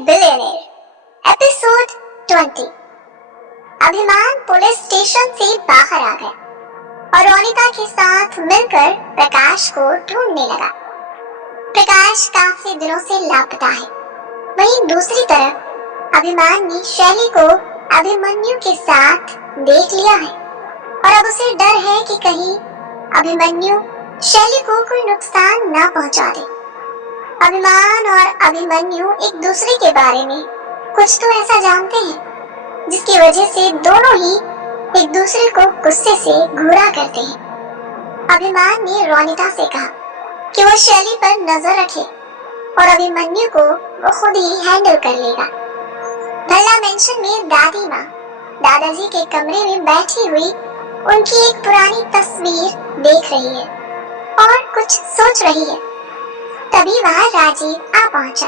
Billionaire episode 20। अभिमान police station से बाहर आ गया और रोनिता के साथ मिलकर प्रकाश को ढूंढने लगा। प्रकाश काफी दिनों से लापता है। वहीं दूसरी तरफ अभिमान ने शैली को अभिमन्यु के साथ देख लिया है और अब उसे डर है कि कहीं अभिमन्यु शैली को कोई नुकसान न पहुंचा दे। अभिमान और अभिमन्यु एक दूसरे के बारे में कुछ तो ऐसा जानते हैं जिसकी वजह से दोनों ही एक दूसरे को गुस्से से घूरा करते हैं। अभिमान ने रोनिता से कहा कि वो शैली पर नजर रखे और अभिमन्यु को वो खुद ही हैंडल कर लेगा। भल्ला मेंशन में दादी माँ दादाजी के कमरे में बैठी हुई उनकी एक पुरानी तस्वीर देख रही है और कुछ सोच रही है। तभी वहाँ राजीव आ पहुंचा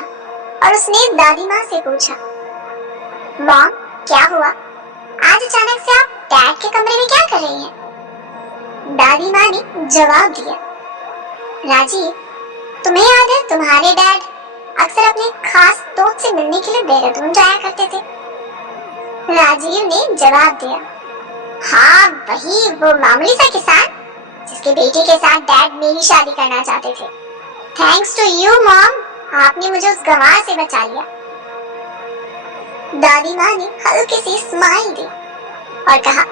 और उसने दादी माँ से पूछा, मॉम क्या हुआ? आज अचानक से आप डैड के कमरे में क्या कर रही हैं? दादी माँ ने जवाब दिया, राजीव तुम्हें याद है तुम्हारे डैड अक्सर अपने खास दोस्त से मिलने के लिए देहरादून जाया करते थे? राजीव ने जवाब दिया, हाँ वही वो मामूली सा किसान जिसके बेटे के साथ डैड मेरी शादी करना चाहते थे। थैंक्स टू यू मॉम, आपने मुझे उस गंवार से बचा लिया। दादी माँ ने हल्की सी स्माइल दी और कहा,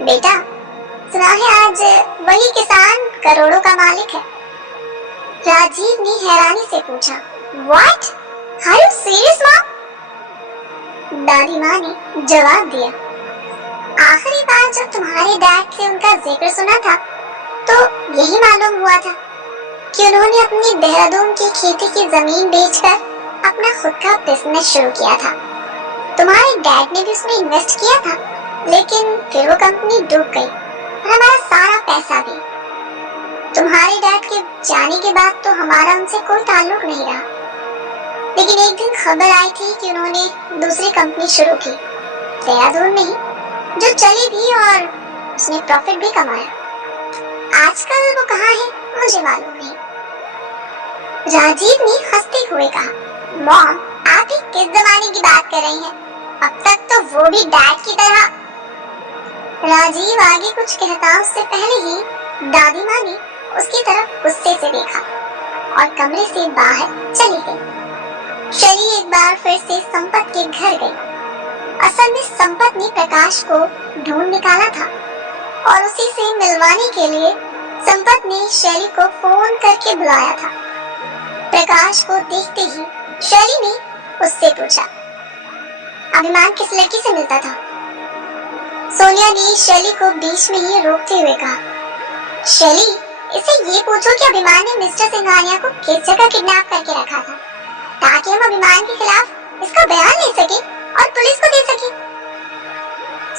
बेटा सुना है आज वही किसान करोड़ों का मालिक है। राजीव ने हैरानी से पूछा, what? Are you serious mom? दादी माँ ने जवाब दिया, आखिरी बार जब तुम्हारे डैड से उनका जिक्र सुना था तो यही मालूम हुआ था कि उन्होंने अपनी देहरादून की खेती की जमीन बेचकर अपना खुद का बिजनेस शुरू किया था। तुम्हारे डैड ने भी उसमें इन्वेस्ट किया था, लेकिन फिर वो कंपनी डूब गई और हमारा सारा पैसा भी। तुम्हारे डैड के जाने के बाद तो हमारा उनसे कोई ताल्लुक नहीं रहा, लेकिन एक दिन खबर आई थी कि उन्होंने दूसरी कंपनी शुरू की देहरादून में ही, जो चली भी और उसने प्रॉफिट भी कमाया। आजकल वो कहाँ है मुझे मालूम नहीं। राजीव ने हंसते हुए कहा, मॉम आप ही किस जमाने की बात कर रही हैं? अब तक तो वो भी डैड की तरह। राजीव आगे कुछ कहता उससे पहले ही दादी माँ ने उसकी तरफ गुस्से से देखा और कमरे से बाहर चली गई। शैली एक बार फिर से संपत के घर गई। असल में संपत ने प्रकाश को ढूंढ निकाला था और उसी से मिलवाने के लिए संपत ने शैली को फोन करके बुलाया था। प्रकाश को देखते ही शैली ने उससे पूछा, अभिमान किस लड़की से मिलता था? सोनिया ने शैली को बीच में ही रोकते हुए कहा, शैली इसे ये पूछो कि अभिमान ने मिस्टर सिंघानिया को किस जगह किडनैप करके रखा था ताकि हम अभिमान के खिलाफ इसका बयान ले सके और पुलिस को दे सके।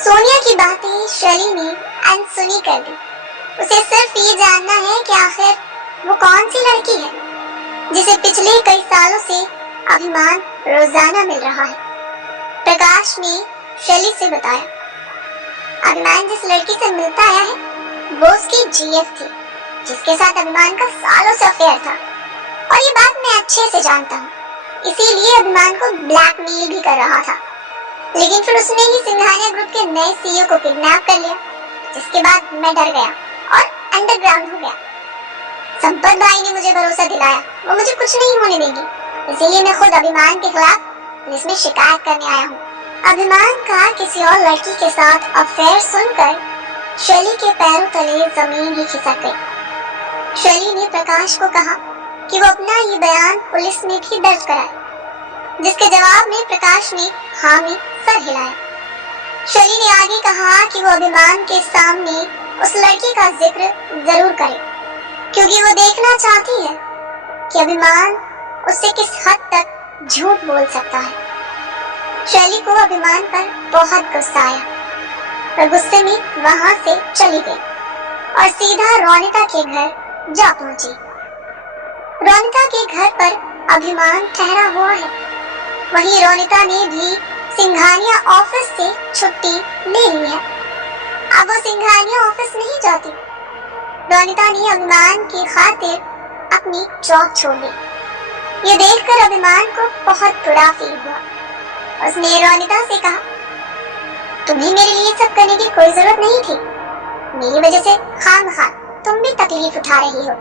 सोनिया की बातें शैली ने अनसुनी कर दी। उसे सिर्फ ये जानना है कि आखिर वो कौन सी लड़की है जिसे पिछले कई सालों से अभिमान रोजाना मिल रहा है। प्रकाश ने शैली से बताया, अभिमान जिस लड़की से मिलता आया है वो उसकी जीएफ थी जिसके साथ अभिमान का सालों से अफेयर था, और ये बात मैं अच्छे से जानता हूँ। इसीलिए अभिमान को ब्लैकमेल भी कर रहा था, लेकिन फिर उसने ही सिंघानिया ग्रुप के नए सीईओ को किडनैप कर लिया, जिसके बाद मैं डर गया और अंडरग्राउंड हो गया। संपत भाई ने मुझे भरोसा दिलाया वो मुझे कुछ नहीं होने देंगी, इसीलिए मैं खुद अभिमान के खिलाफ पुलिस में शिकायत करने आया हूँ। अभिमान का किसी और लड़की के साथ अफेयर सुनकर शैली के पैरों तले जमीन ही खिसक गई। शैली ने प्रकाश को कहा कि वो अपना ये बयान पुलिस में भी दर्ज कराए, जिसके जवाब में प्रकाश ने हाँ में सर हिलाया। शैली ने आगे कहा कि वो अभिमान के सामने उस लड़की का जिक्र जरूर करे, क्योंकि वो देखना चाहती है कि अभिमान उससे किस हद तक झूठ बोल सकता है। शैली को अभिमान पर बहुत गुस्सा आया और गुस्से में वहां से चली गई और सीधा रोनिता के घर जा पहुंची। रोनिता के घर पर अभिमान ठहरा हुआ है। वहीं रोनिता ने भी सिंघानिया ऑफिस से छुट्टी ले ली है। अब वो सिंघानिया ऑफिस नहीं जाती। रोनिता ने अभिमान की खातिर अपनी जॉब छोड़ दी। ये देखकर अभिमान को बहुत बुरा फील हुआ। उसने रोनिता से कहा, तुम्हें मेरे लिए सब करने की कोई जरूरत नहीं थी। मेरी वजह से खामखा तुम भी तकलीफ उठा रही हो।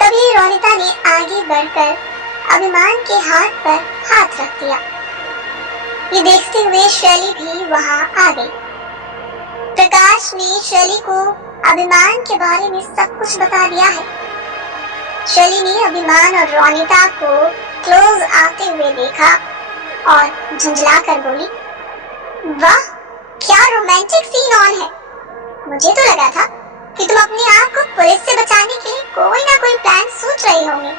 तभी रोनिता ने आगे बढ़कर अभिमान के हाथ पर हाथ रख दिया। ये देखते हुए शैली भी वहां आ गई। प्रकाश ने शैली को अभिमान के बारे में सब कुछ बता दिया है। शैली ने अभिमान और रोनिता को क्लोज आते हुए देखा और झुंझलाकर बोली, वाह क्या रोमांटिक सीन ऑन है। मुझे तो लगा था कि तुम अपने आप को पुलिस से बचाने के लिए कोई ना कोई प्लान सोच रही होंगी,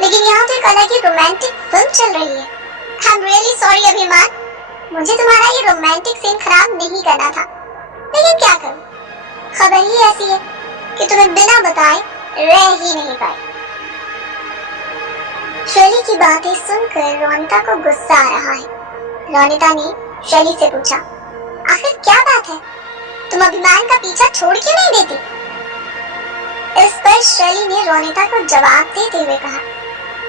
लेकिन यहाँ तो एक अलग ही रोमांटिक फिल्म चल रही है। आई एम रियली सॉरी अभिमान, मुझे तुम्हारा ये रोमांटिक सीन खराब नहीं करना था, लेकिन क्या करूं, खबर ही ऐसी है कि तुम्हें बिना बताए रह ही नहीं पाए। शैली की बातें सुनकर रोनिता को गुस्सा आ रहा है। रोनिता ने शैली से पूछा, आखिर क्या बात है, तुम अभिमान का पीछा छोड़ क्यों नहीं देती? इस पर शैली ने रोनिता को जवाब देते हुए कहा,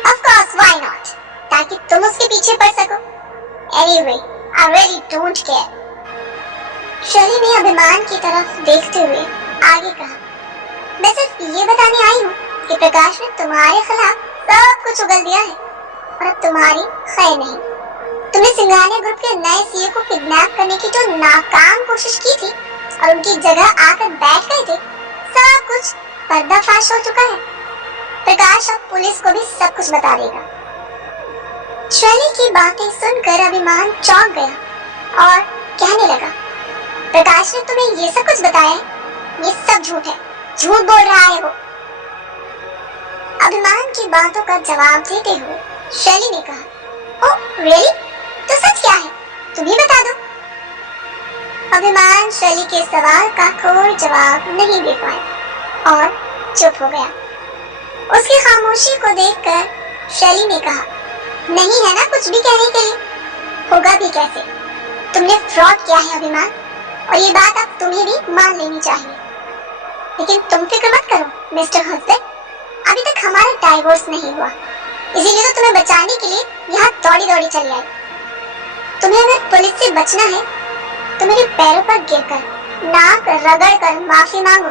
ऑफ कोर्स व्हाई नॉट, ताकि तुम उसके पीछे पड़ सको। Anyway I really don't care. शैली ने अभिमान की तरफ देखते हुए आगे कहा, मैं सिर्फ ये बताने आई हूँ कि प्रकाश ने तुम्हारे खिलाफ सब कुछ उगल दिया है और अब तुम्हारी खैर नहीं। तुमने सिंघानिया ग्रुप के नए सीईओ को किडनैप करने की जो नाकाम कोशिश की थी और उनकी जगह आकर बैठ गए थे, सब कुछ पर्दाफाश हो चुका है। प्रकाश अब पुलिस को भी सब कुछ बता देगा। शैली की बातें सुनकर अभिमान चौंक गया और कहने लगा, प्रकाश ने तुम्हें ये सब कुछ बताया है? ये सब झूठ है, झूठ बोल रहा है वो। अभिमान की बातों का जवाब देते हुए शैली ने कहा, ओह रियली, तो सच क्या है, तुम ही बता दो। अभिमान शैली के सवाल का कोई जवाब नहीं दे पाया और चुप हो गया। उसकी खामोशी को देखकर शैली ने कहा, नहीं है ना कुछ भी कहने के लिए, होगा भी कैसे, तुमने फ्रॉड किया है अभिमान, और ये बात अब तुम्हें भी मान लेनी चाहिए। लेकिन तुम फिक्र मत करो मिस्टर हस्बैंड, अभी तक हमारा डाइवोर्स नहीं हुआ, इसीलिए तो तुम्हें बचाने के लिए यहाँ दौड़ी दौड़ी चली आई। तुम्हें अगर पुलिस से बचना है तो मेरे पैरों पर गिरकर, नाक रगड़कर माफी मांगो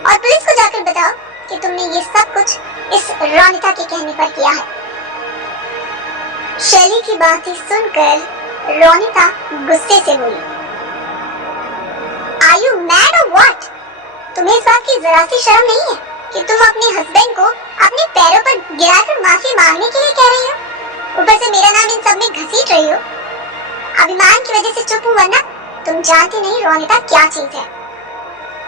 और पुलिस को जाकर बताओ कि तुमने ये सब कुछ इस रोनिता के कहने पर किया है। शैली की बातें सुनकर रोनिता गुस्से से बोली, Are you mad or what? तुम्हें इस बात की जरा सी शर्म नहीं है कि तुम अपने हस्बैंड को अपने पैरों पर गिराकर माफी मांगने के लिए कह रही हो, ऊपर से मेरा नाम इन सब में घसीट रही हो। अभिमान की वजह से चुप हूं, वरना तुम जानती नहीं रोनिता क्या चीज है।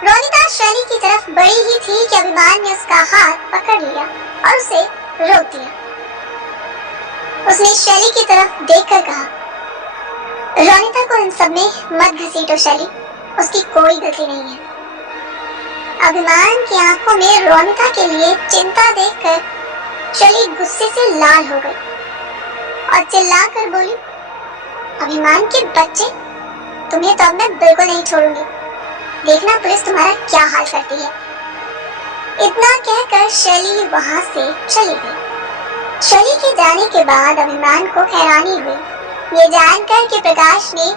रोनिता शैली की तरफ बढ़ी ही थी कि अभिमान ने उसका हाथ पकड़ लिया और उसे रोक दिया। उसने शैली की तरफ देखकर कहा, रोनिता को इन सब में मत घसीटो शैली, उसकी कोई गलती नहीं है। अभिमान की आंखों में रोनिता के लिए चिंता देखकर शैली गुस्से से लाल हो गई और चिल्लाकर बोली, अभिमान के बच्चे, तुम्हें तो अब मैं बिल्कुल नहीं छोड़ूंगी, देखना पुलिस तुम्हारा क्या हाल करती है। इतना कहकर शैली वहां से चली गई। शैली के जाने के बाद अभिमान को हैरानी हुई ये जानकर कि प्रकाश ने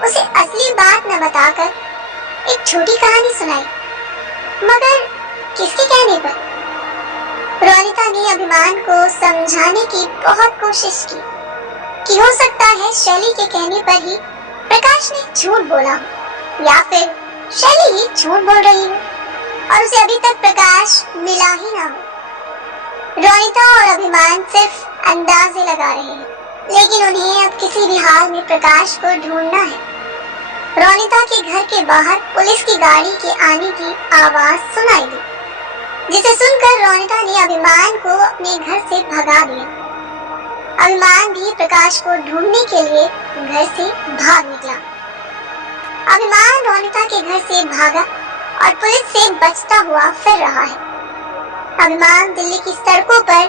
उसे असली बात न बताकर एक छोटी कहानी सुनाई, मगर किसके कहने पर? रोनिता ने अभिमान को समझाने की बहुत कोशिश की कि हो सकता है शैली के कहने पर ही प्रकाश ने झूठ बोला हो या फिर शैली ही झूठ बोल रही हो और उसे अभी तक प्रकाश मिला ही ना हो। रोनिता और अभिमान सिर्फ अंदाजे लगा रहे हैं, लेकिन उन्हें अब किसी भी हाल में प्रकाश को ढूंढना है। रोनिता के घर के बाहर पुलिस की गाड़ी के आने की आवाज सुनाई दी, जिसे सुनकर रोनिता ने अभिमान को अपने घर से भगा दिया। अभिमान भी प्रकाश को ढूंढने के लिए घर से भाग निकला। अभिमान रोनिता के घर से भागा और पुलिस से बचता हुआ फिर रहा है। अभिमान दिल्ली की सड़कों पर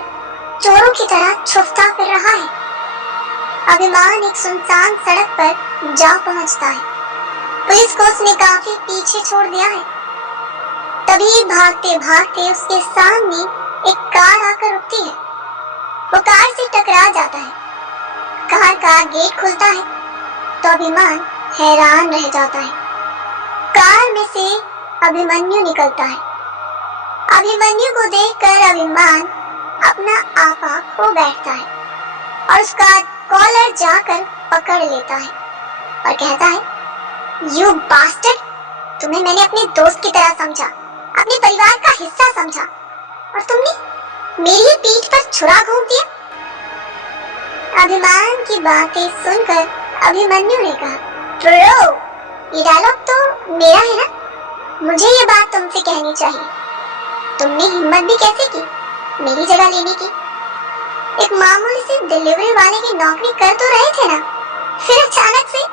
चोरों की तरह छुपता फिर रहा है। अभिमान एक सुनसान सड़क पर जा पहुंचता है। पुलिस को उसने काफी पीछे छोड़ दिया है। तभी भागते भागते उसके सामने एक कार आकर रुकती है। वो कार से टकरा जाता है। कार का गेट खुलता है तो अभिमान हैरान रह जाता है। कार में से अभिमन्यु निकलता है। अभिमन्यु को देखकर अभिमान अपना आपा खो बैठता है और उसका कॉलर जाकर पकड़ लेता है और कहता है, यू बास्टर्ड, तुम्हें मैंने अपने दोस्त की तरह समझा, अपने परिवार का हिस्सा समझा, और तुमने मेरी पीठ पर छुरा घोंप दिया। अभिमान की बातें सुनकर अभिमन्यु ने कहा, ब्रो, ये डायलॉग तो मेरा है ना, मुझे ये बात तुमसे कहनी चाहिए। तुमने हिम्मत भी कैसे की मेरी जगह लेने की? एक मामूली सी डिलीवरी वाले की नौकरी कर तो रहे थे ना, फिर अचानक से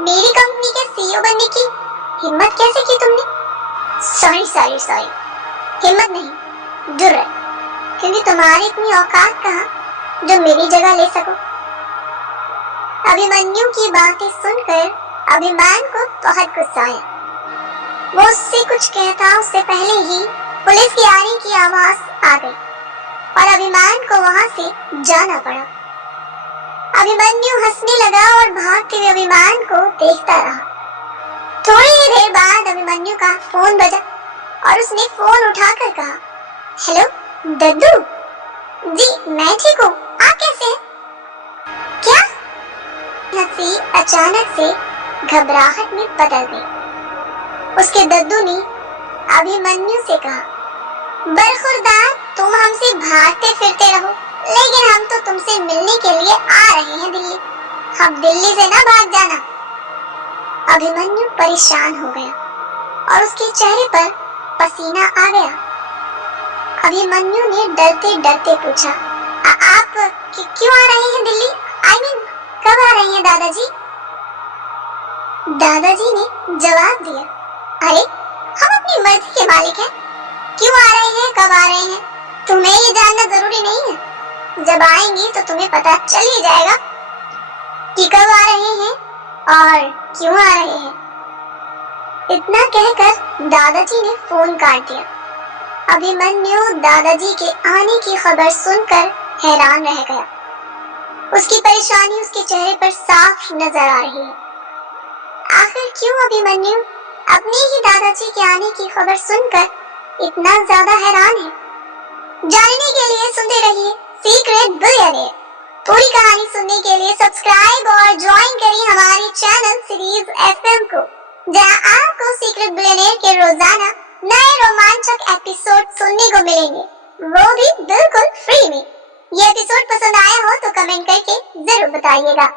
मेरी कंपनी के सीईओ बनने की हिम्मत कैसे की तुमने? सॉरी, हिम्मत नहीं, जुर्रत, क्योंकि तुम्हारी इतनी औकात कहाँ जो मेरी जगह ले सको। अभिमन्यु की बातें सुनकर अभिमान को बहुत गुस्सा आया। वो उससे कुछ कहता उससे पहले ही पुलिस की आने की आवाज आ गई और अभिमान को वहां से जाना पड़ा। अभिमन्यु हंसने लगा और भागते हुए अभिमान को देखता रहा। थोड़ी देर बाद अभिमन्यु का फोन बजा और उसने फोन उठाकर कहा, हेलो दद्दू। जी मैं ठीक हूँ, आप कैसे हैं? क्या? हंसी अचानक से घबराहट में बदल गई। उसके दद्दू ने अभिमन्यु से कहा, बरखुरदार, तुम हमसे भागते फिरते रहो, लेकिन हम तो तुमसे मिलने के लिए आ रहे हैं दिल्ली। अब दिल्ली से ना भाग जाना। अभिमन्यु परेशान हो गया और उसके चेहरे पर पसीना आ गया। अभिमन्यु ने डरते डरते पूछा, आप क्यों आ रहे हैं दिल्ली? I mean, कब आ रहे हैं दादाजी? दादाजी ने जवाब दिया, अरे हम अपनी मर्जी के मालिक हैं, क्यों आ रहे हैं, कब आ रहे हैं, तुम्हें ये जानना जरूरी नहीं है। जब आएंगे तो तुम्हें पता चल ही जाएगा कि कब आ रहे हैं और क्यों आ रहे हैं। इतना कहकर दादाजी ने फोन काट दिया। अभिमन्यु दादाजी के आने की खबर सुनकर हैरान रह गया। उसकी परेशानी उसके चेहरे पर साफ नजर आ रही है। आखिर क्यों अभिमन्यु अपने ही दादाजी के आने की खबर सुनकर इतना ज्यादा हैरान है? जानने के लिए सुनते रहिए सीक्रेट बिलियनेयर। पूरी कहानी सुनने के लिए सब्सक्राइब और ज्वाइन करिए हमारे चैनल सीरीज एफएम को, जहां आपको सीक्रेट बिलियनेयर के रोजाना नए रोमांचक एपिसोड सुनने को मिलेंगे, वो भी बिल्कुल फ्री में। ये एपिसोड पसंद आया हो तो कमेंट करके जरूर बताइएगा।